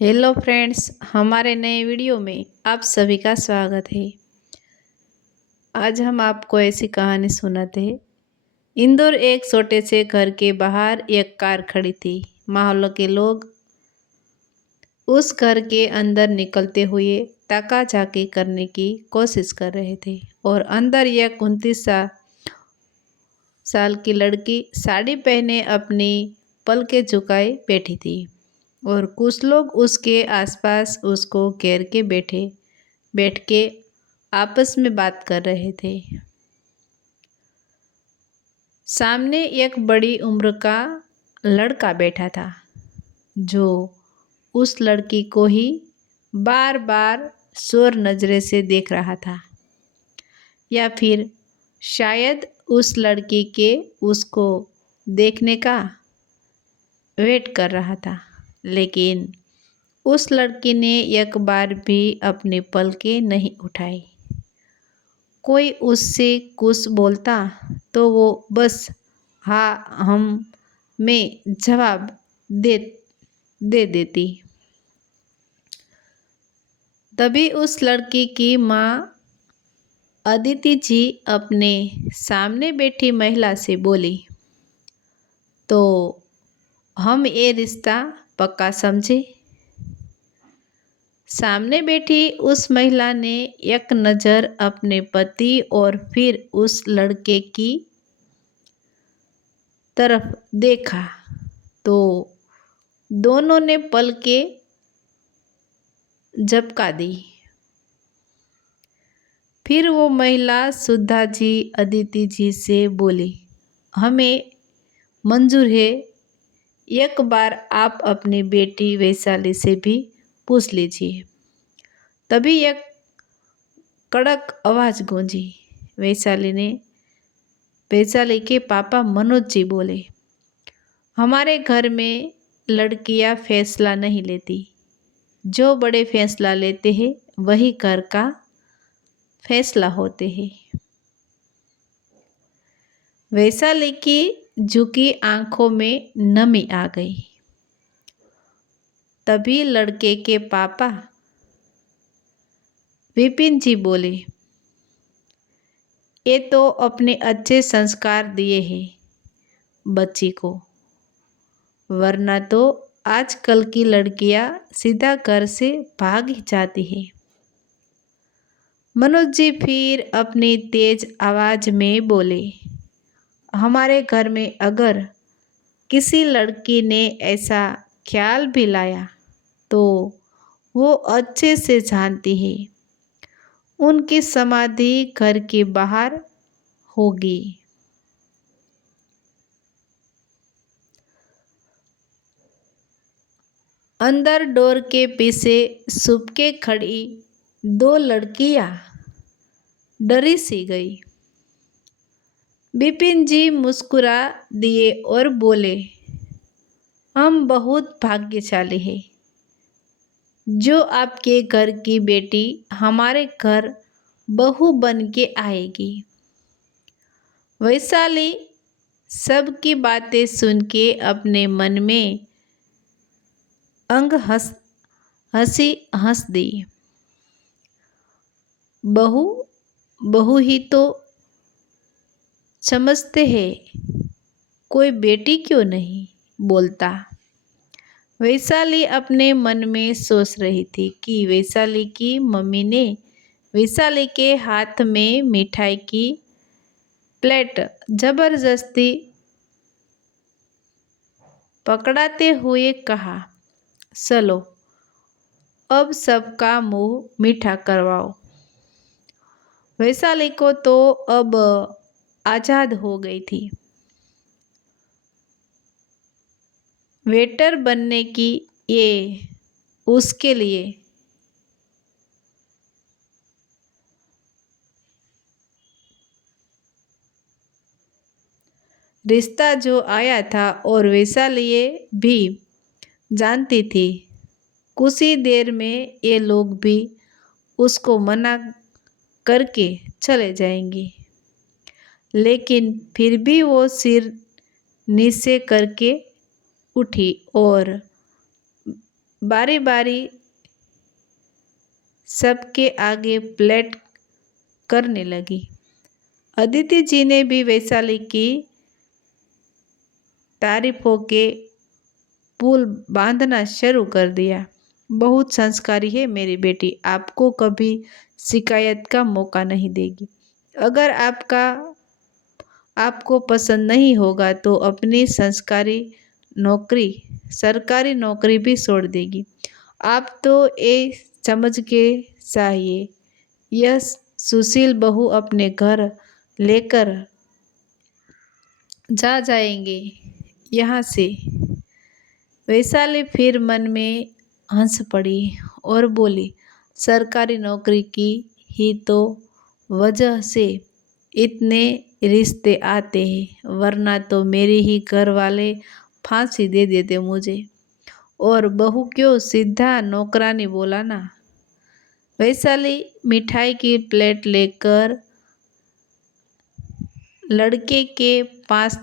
Hello friends, हमारे नए video में आप सभी का स्वागत है। आज हम आपको ऐसी कहानी सुनाते हैं। इंदौर एक छोटे से घर के बाहर एक कार खड़ी थी। मोहल्ले के लोग उस घर के अंदर निकलते हुए ताका-झाकी करने की कोशिश कर रहे थे और अंदर एक 29 साल की लड़की साड़ी पहने अपनी पलकें झुकाए बैठी थी और कुछ लोग उसके आसपास उसको घेर के बैठ के आपस में बात कर रहे थे। सामने एक बड़ी उम्र का लड़का बैठा था जो उस लड़की को ही बार बार शोर नजरे से देख रहा था, या फिर शायद उस लड़की के उसको देखने का वेट कर रहा था। लेकिन उस लड़की ने एक बार भी अपनी पलकें नहीं उठाई। कोई उससे कुछ बोलता तो वो बस हाँ में जवाब दे दे देती। तभी उस लड़की की माँ अदिति जी अपने सामने बैठी महिला से बोली, तो हम ये रिश्ता पक्का समझे। सामने बैठी उस महिला ने एक नज़र अपने पति और फिर उस लड़के की तरफ देखा तो दोनों ने पलकें झपका दी। फिर वो महिला सुधा जी अदिति जी से बोली, हमें मंजूर है, एक बार आप अपनी बेटी वैशाली से भी पूछ लीजिए। तभी एक कड़क आवाज़ गूंजी। वैशाली के पापा मनोज जी बोले, हमारे घर में लड़कियां फैसला नहीं लेती, जो बड़े फैसला लेते हैं वही घर का फैसला होते हैं। वैशाली की झुकी आंखों में नमी आ गई। तभी लड़के के पापा विपिन जी बोले, ये तो अपने अच्छे संस्कार दिए हैं बच्ची को, वरना तो आजकल की लड़कियां सीधा घर से भाग ही जाती है। मनोज जी फिर अपनी तेज आवाज में बोले, हमारे घर में अगर किसी लड़की ने ऐसा ख्याल भी लाया तो वो अच्छे से जानती है उनकी समाधि घर के बाहर होगी। अंदर डोर के पीछे छुप के खड़ी दो लड़कियां डरी सी गई। विपिन जी मुस्कुरा दिए और बोले, हम बहुत भाग्यशाली हैं जो आपके घर की बेटी हमारे घर बहू बन के आएगी। वैशाली सबकी बातें सुन के अपने मन में हंसी हंस दी। बहू बहू ही तो समझते हैं, कोई बेटी क्यों नहीं बोलता। वैशाली अपने मन में सोच रही थी कि वैशाली की मम्मी ने वैशाली के हाथ में मिठाई की प्लेट जबरदस्ती पकड़ाते हुए कहा, चलो अब सबका मुंह मीठा करवाओ। वैशाली को तो अब आज़ाद हो गई थी। वेटर बनने की ये उसके लिए रिश्ता जो आया था और वैशाली भी जानती थी कुछ ही देर में ये लोग भी उसको मना करके चले जाएंगे। लेकिन फिर भी वो सिर नीचे करके उठी और बारी बारी सबके आगे प्लेट करने लगी। अदिति जी ने भी वैशाली की तारीफों के पुल बांधना शुरू कर दिया। बहुत संस्कारी है मेरी बेटी, आपको कभी शिकायत का मौका नहीं देगी। अगर आपको पसंद नहीं होगा तो अपनी सरकारी नौकरी भी छोड़ देगी। आप तो ये समझ के चाहिए यह सुशील बहू अपने घर लेकर जा जाएंगे यहाँ से। वैशाली फिर मन में हंस पड़ी और बोली, सरकारी नौकरी की ही तो वजह से इतने रिश्ते आते हैं, वरना तो मेरे ही घर वाले फांसी दे देते मुझे। और बहू क्यों, सीधा नौकरानी बोला ना। वैशाली मिठाई की प्लेट लेकर लड़के के पास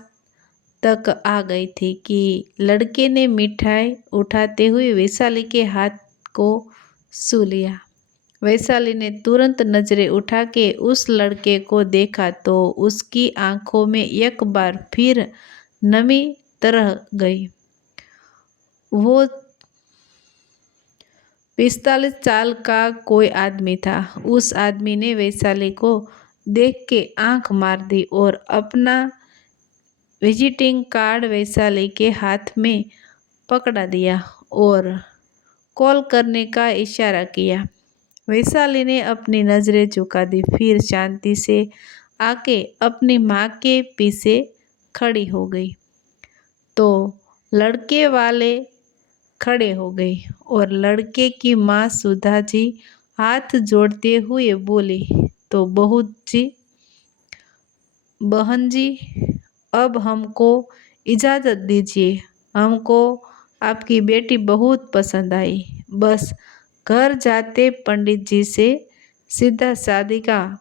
तक आ गई थी कि लड़के ने मिठाई उठाते हुए वैशाली के हाथ को छू लिया। वैशाली ने तुरंत नजरें उठा के उस लड़के को देखा तो उसकी आंखों में एक बार फिर नमी तरह गई। वो 45 साल का कोई आदमी था। उस आदमी ने वैशाली को देख के आंख मार दी और अपना विजिटिंग कार्ड वैशाली के हाथ में पकड़ा दिया और कॉल करने का इशारा किया। वैशाली ने अपनी नज़रें झुका दी, फिर शांति से आके अपनी माँ के पीछे खड़ी हो गई तो लड़के वाले खड़े हो गए और लड़के की माँ सुधा जी हाथ जोड़ते हुए बोली, तो बहन जी अब हमको इजाज़त दीजिए, हमको आपकी बेटी बहुत पसंद आई। बस घर जाते पंडित जी से सीधा शादी का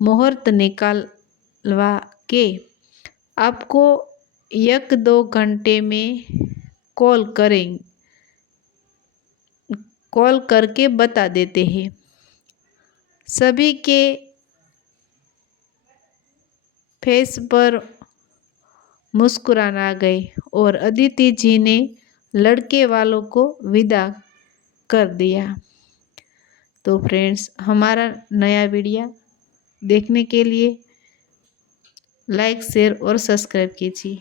मुहूर्त निकालवा के आपको 1-2 घंटे में कॉल करके बता देते हैं। सभी के फेस पर मुस्कुराहट आ गई और अदिति जी ने लड़के वालों को विदा कर दिया। तो फ्रेंड्स, हमारा नया वीडियो देखने के लिए लाइक, शेयर और सब्सक्राइब कीजिए।